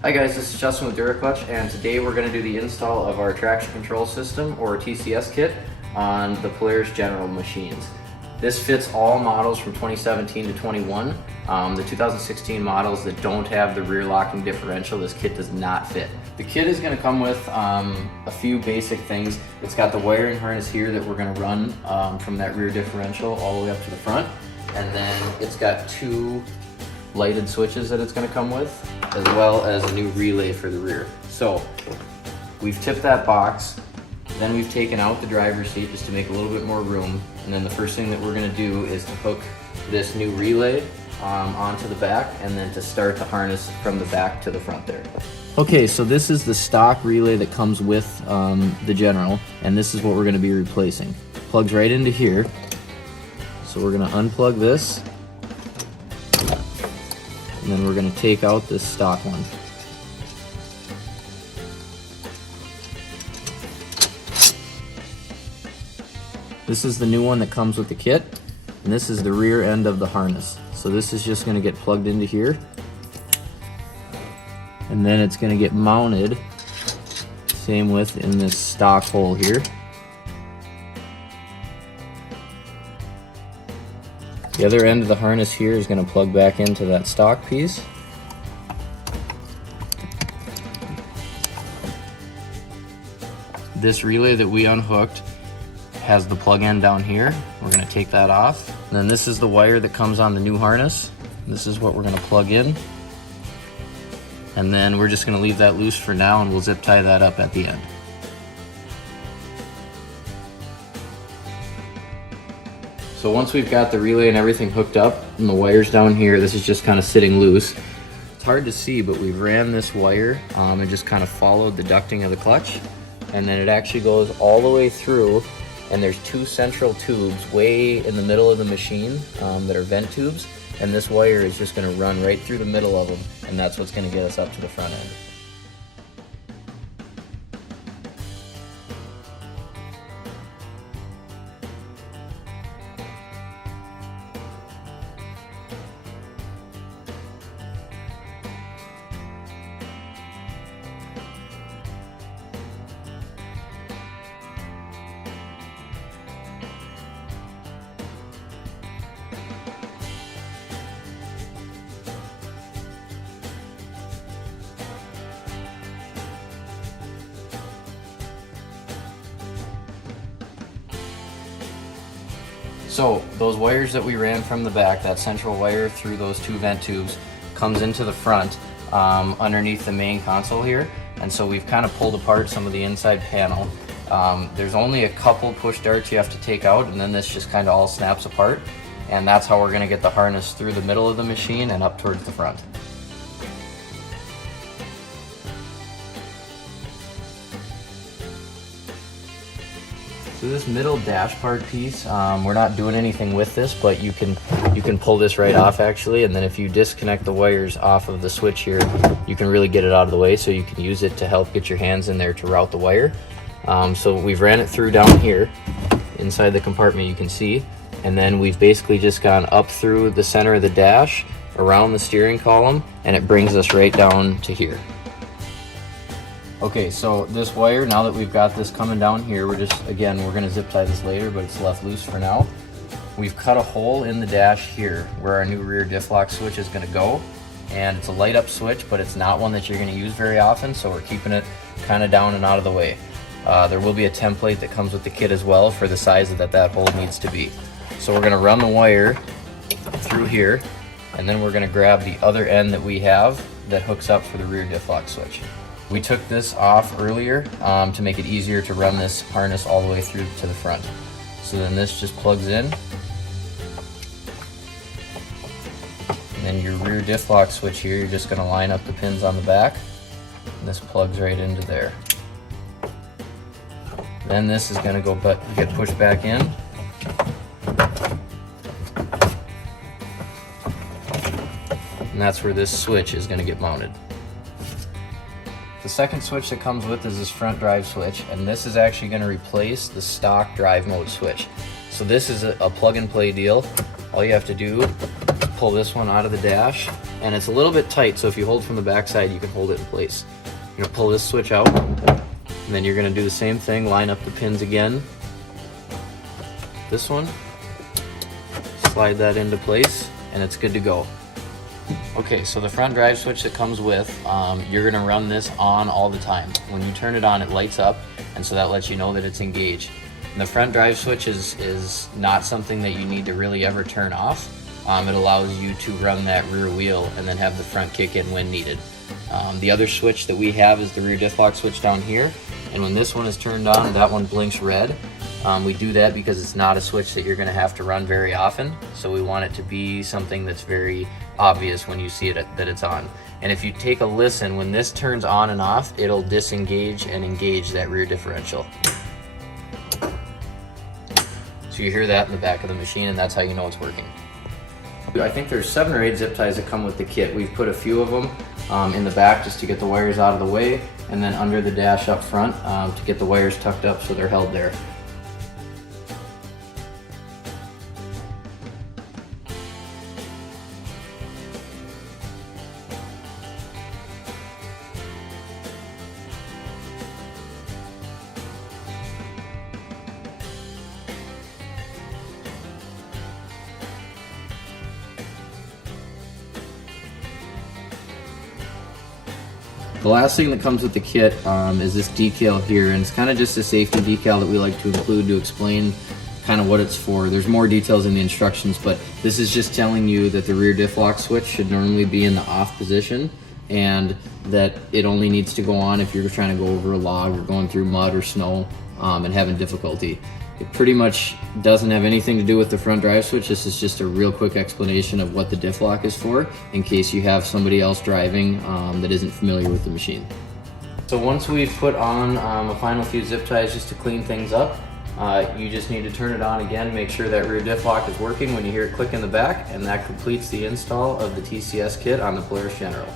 Hi guys, this is Justin with Duraclutch, and today we're going to do the install of our traction control system, or TCS kit, on the Polaris General machines. This fits all models from 2017 to 21. The 2016 models that don't have the rear locking differential, this kit does not fit. The kit is going to come with a few basic things. It's got the wiring harness here that we're going to run from that rear differential all the way up to the front, and then it's got two lighted switches that it's going to come with, as well as a new relay for the rear. So we've tipped that box, then we've taken out the driver's seat just to make a little bit more room, and then the first thing that we're going to do is to hook this new relay onto the back, and then to start the harness from the back to the front there. Okay, so this is the stock relay that comes with the General, and this is what we're going to be replacing. Plugs right into here. So we're going to unplug this, and then we're going to take out this stock one. This is the new one that comes with the kit, and this is the rear end of the harness. So this is just going to get plugged into here, and then it's going to get mounted same width in this stock hole here. The other end of the harness here is going to plug back into that stock piece. This relay that we unhooked has the plug end down here. We're going to take that off. And then this is the wire that comes on the new harness. This is what we're going to plug in. And then we're just going to leave that loose for now, and we'll zip tie that up at the end. So once we've got the relay and everything hooked up and the wires down here, this is just kind of sitting loose. It's hard to see, but we've ran this wire and just kind of followed the ducting of the clutch, and then it actually goes all the way through, and there's two central tubes way in the middle of the machine that are vent tubes, and this wire is just going to run right through the middle of them, and that's what's going to get us up to the front end. So those wires that we ran from the back, that central wire through those two vent tubes, comes into the front underneath the main console here. And so we've kind of pulled apart some of the inside panel. There's only a couple push darts you have to take out, and then this just kind of all snaps apart. And that's how we're going to get the harness through the middle of the machine and up towards the front. So this middle dash part piece, we're not doing anything with this, but you can pull this right off actually, and then if you disconnect the wires off of the switch here, you can really get it out of the way, so you can use it to help get your hands in there to route the wire. So we've ran it through down here inside the compartment, you can see, and then we've basically just gone up through the center of the dash, around the steering column, and it brings us right down to here. Okay, so this wire, now that we've got this coming down here, we're going to zip tie this later, but it's left loose for now. We've cut a hole in the dash here where our new rear diff lock switch is going to go, and it's a light up switch, but it's not one that you're going to use very often, so we're keeping it kind of down and out of the way. There will be a template that comes with the kit as well for the size that hole needs to be. So we're going to run the wire through here, and then we're going to grab the other end that we have that hooks up for the rear diff lock switch. We took this off earlier to make it easier to run this harness all the way through to the front. So then this just plugs in, and then your rear diff lock switch here, you're just going to line up the pins on the back, and this plugs right into there. Then this is going to get pushed back in, and that's where this switch is going to get mounted. The second switch that comes with is this front drive switch, and this is actually going to replace the stock drive mode switch. So this is a plug and play deal. All you have to do is pull this one out of the dash, and it's a little bit tight, so if you hold from the back side, you can hold it in place. You're gonna pull this switch out, and then you're gonna do the same thing, line up the pins again. This one, slide that into place, and it's good to go. Okay, so the front drive switch that comes with, you're gonna run this on all the time. When you turn it on, it lights up, and so that lets you know that it's engaged. And the front drive switch is not something that you need to really ever turn off. It allows you to run that rear wheel and then have the front kick in when needed. The other switch that we have is the rear diff lock switch down here, and when this one is turned on, that one blinks red. We do that because it's not a switch that you're going to have to run very often, so we want it to be something that's very obvious when you see it that it's on. And if you take a listen, when this turns on and off, it'll disengage and engage that rear differential. So you hear that in the back of the machine, and that's how you know it's working. I think there's 7 or 8 zip ties that come with the kit. We've put a few of them in the back just to get the wires out of the way, and then under the dash up front to get the wires tucked up so they're held there. The last thing that comes with the kit is this decal here, and it's kind of just a safety decal that we like to include to explain kind of what it's for. There's more details in the instructions, but this is just telling you that the rear diff lock switch should normally be in the off position, and that it only needs to go on if you're trying to go over a log or going through mud or snow and having difficulty. It pretty much doesn't have anything to do with the front drive switch. This is just a real quick explanation of what the diff lock is for in case you have somebody else driving that isn't familiar with the machine. So once we've put on a final few zip ties just to clean things up, you just need to turn it on again, make sure that rear diff lock is working when you hear it click in the back, and that completes the install of the TCS kit on the Polaris General.